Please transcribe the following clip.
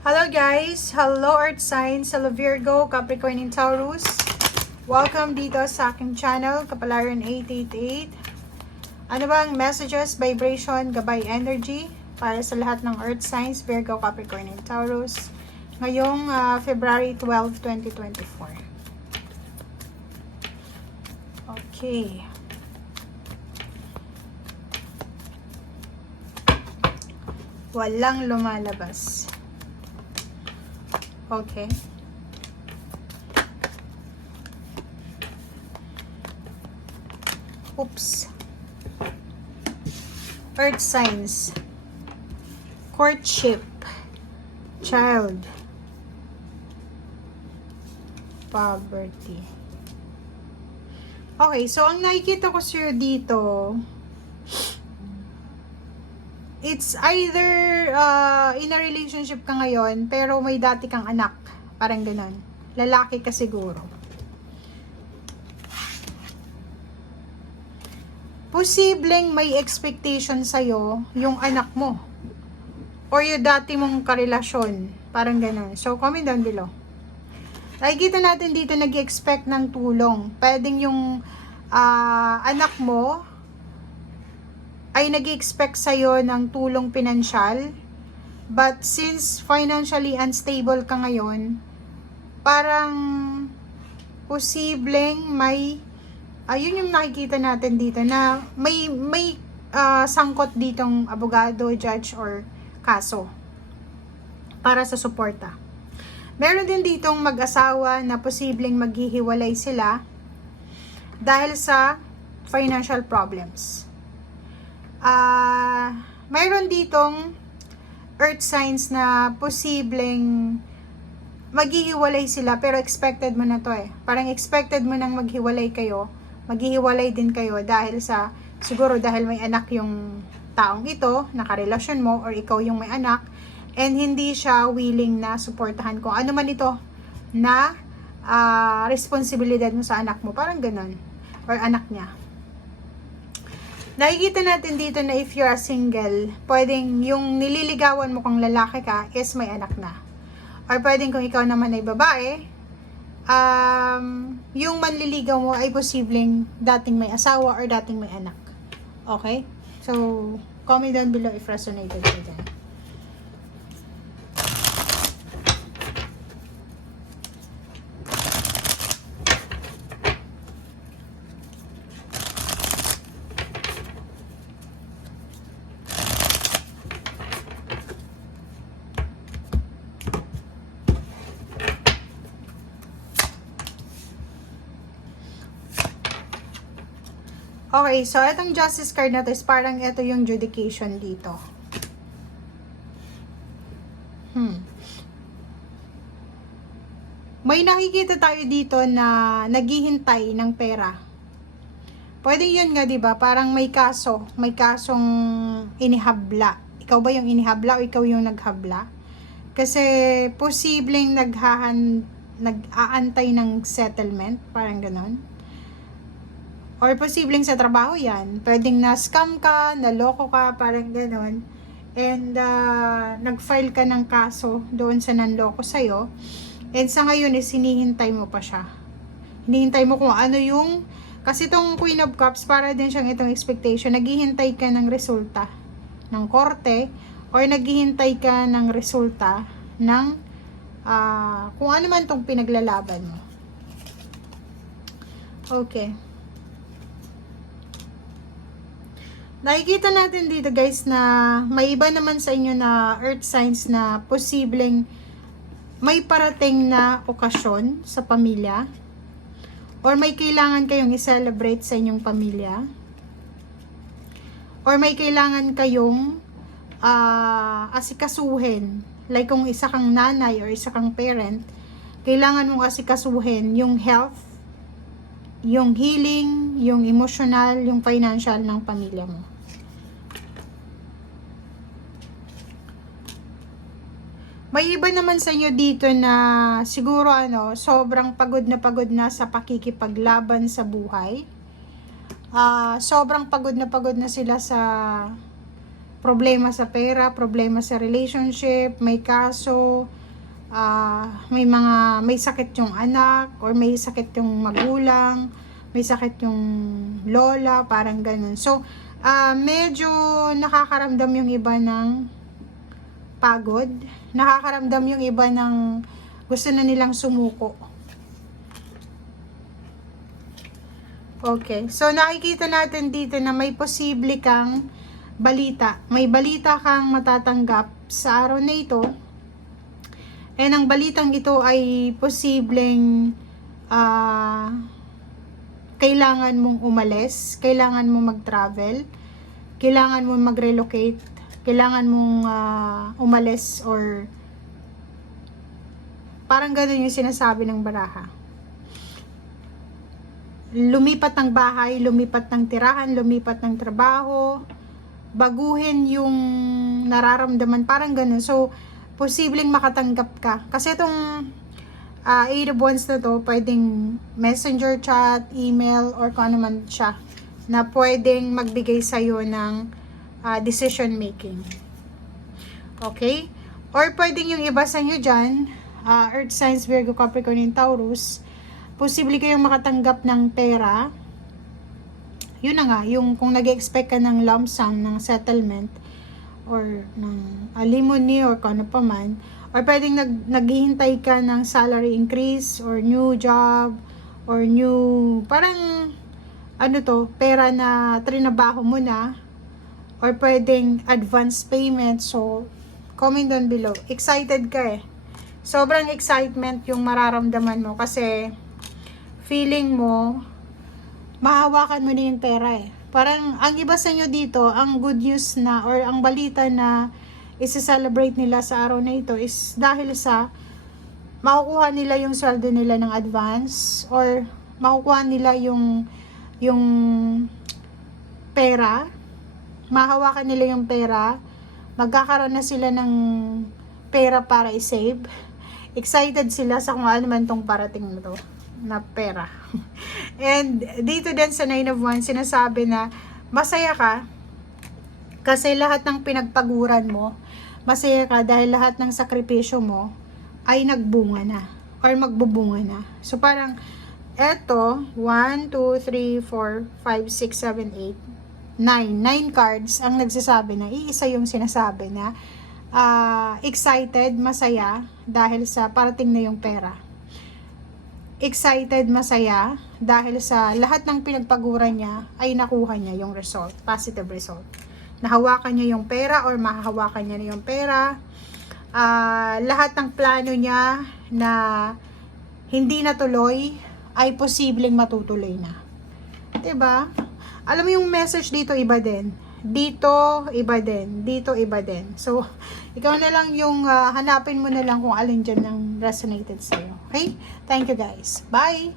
Hello guys! Hello Earth Signs, hello Virgo, Capricorn and Taurus. Welcome dito sa aking channel, Kapalaran 888. Ano bang messages, vibration, gabay energy para sa lahat ng Earth Signs, Virgo, Capricorn and Taurus ngayong February 12, 2024. Okay. Walang lumalabas. Okay. Oops. Earth signs. Courtship. Child. Poverty. Okay, so ang nakikita ko sa'yo dito, it's either in a relationship ka ngayon, pero may dati kang anak. Parang ganun. Lalaki ka siguro. Posibleng may expectation sa'yo yung anak mo. Or yung dati mong karelasyon. Parang ganun. So, comment down below. Nakikita natin dito nag-expect ng tulong. Pwedeng yung anak mo ay nag-expect sa'yo ng tulong pinansyal, but since financially unstable ka ngayon, parang posibleng may, ayun yung nakikita natin dito, na may sangkot ditong abogado, judge, or kaso para sa suporta. Meron din ditong mag-asawa na posibleng maghihiwalay sila dahil sa financial problems. Mayroon ditong earth signs na posibleng maghihiwalay sila, pero expected mo na to eh. Parang expected mo nang maghiwalay kayo, maghihiwalay din kayo dahil sa, siguro dahil may anak yung taong ito, nakarelasyon mo, or ikaw yung may anak, and hindi siya willing na suportahan kung ano man ito na responsibilidad mo sa anak mo, parang ganun, or anak niya. Nakikita natin dito na if you're a single, pwedeng yung nililigawan mo kung lalaki ka is may anak na. Or pwedeng kung ikaw naman ay babae, yung manliligaw mo ay posibleng dating may asawa or dating may anak. Okay? So, comment down below if resonated with that. Okay, so itong justice card na to is parang ito yung judication dito. May nakikita tayo dito na naghihintay ng pera. Pwede yun nga, 'di ba? Parang may kasong inihabla. Ikaw ba yung inihabla o ikaw yung naghabla? Kasi posibleng nag-aantay ng settlement, parang ganon. Or posibleng sa trabaho yan. Pwedeng na-scam ka, naloko ka, parang ganon. And nag-file ka ng kaso doon sa nanloko sa'yo. And sa ngayon is hinihintay mo pa siya. Hinihintay mo kung ano yung, kasi itong Queen of Cups, para din siyang itong expectation. Naghihintay ka ng resulta ng korte, or naghihintay ka ng resulta ng kung ano man itong pinaglalaban mo. Okay. Nakikita natin dito guys na may iba naman sa inyo na earth signs na posibleng may parating na okasyon sa pamilya, or may kailangan kayong i-celebrate sa inyong pamilya, or may kailangan kayong asikasuhin, like kung isa kang nanay or isa kang parent, kailangan mong asikasuhin yung health, yung healing, yung emotional, yung financial ng pamilya mo. May iba naman sa inyo dito na siguro sobrang pagod na sa pakikipaglaban sa buhay. Sobrang pagod na sila sa problema sa pera, problema sa relationship, may kaso, may sakit yung anak, or may sakit yung magulang, may sakit yung lola, parang ganun. So, medyo nakakaramdam yung iba ng pagod, nakakaramdam yung iba ng gusto na nilang sumuko. Okay, so nakikita natin dito na may posible kang balita. May balita kang matatanggap sa araw na ito. And ang balitang ito ay posibleng kailangan mong umalis, kailangan mong mag-travel, kailangan mong mag-relocate, kailangan mong umalis, or parang ganun yung sinasabi ng baraha. Lumipat ng bahay, lumipat ng tirahan, lumipat ng trabaho, baguhin yung nararamdaman, parang ganun. So, posibleng makatanggap ka. Kasi itong 8 of Wands na to, pwedeng messenger chat, email, or kung ano man siya, na pwedeng magbigay sa'yo ng decision making. Okay? Or pwedeng yung iba sa inyo dyan, Earth signs, Virgo, Capricorn, and Taurus, posible kayong makatanggap ng pera. Yun na nga, yung kung nag-expect ka ng lump sum, ng settlement, or ng alimony, or kung ano pa man, or pwedeng naghihintay ka ng salary increase, or new job, or new, parang, pera na trinabaho mo na, or pwedeng advance payment. So, comment down below. Excited ka eh. Sobrang excitement yung mararamdaman mo kasi feeling mo, mahawakan mo na yung pera eh. Parang, ang iba sa inyo dito, ang good news na, or ang balita na isi-celebrate nila sa araw na ito is dahil sa makukuha nila yung sweldo nila ng advance, or makukuha nila yung pera, mahawakan nila yung pera, magkakaroon na sila ng pera para i-save. Excited sila sa kung ano man tong parating na to na pera. And dito din sa 9 of Wands, sinasabi na masaya ka kasi lahat ng pinagpaguran mo, masaya ka dahil lahat ng sakripisyo mo ay nagbunga na or magbubunga na. So parang eto, 1, 2, 3, 4, 5, 6, 7, 8, 9 cards ang nagsasabi na iisa yung sinasabi na excited, masaya dahil sa parating na yung pera. Excited, masaya dahil sa lahat ng pinagpaguran niya ay nakuha niya yung result, positive result. Nahawakan niya yung pera or mahahawakan niya na yung pera. Lahat ng plano niya na hindi natuloy ay posibleng matutuloy na. 'Di ba? Alam mo yung message dito iba din. Dito iba din, dito iba din. So, ikaw na lang yung hanapin mo na lang kung alin dyan ang resonated sa'yo. Okay? Thank you guys. Bye!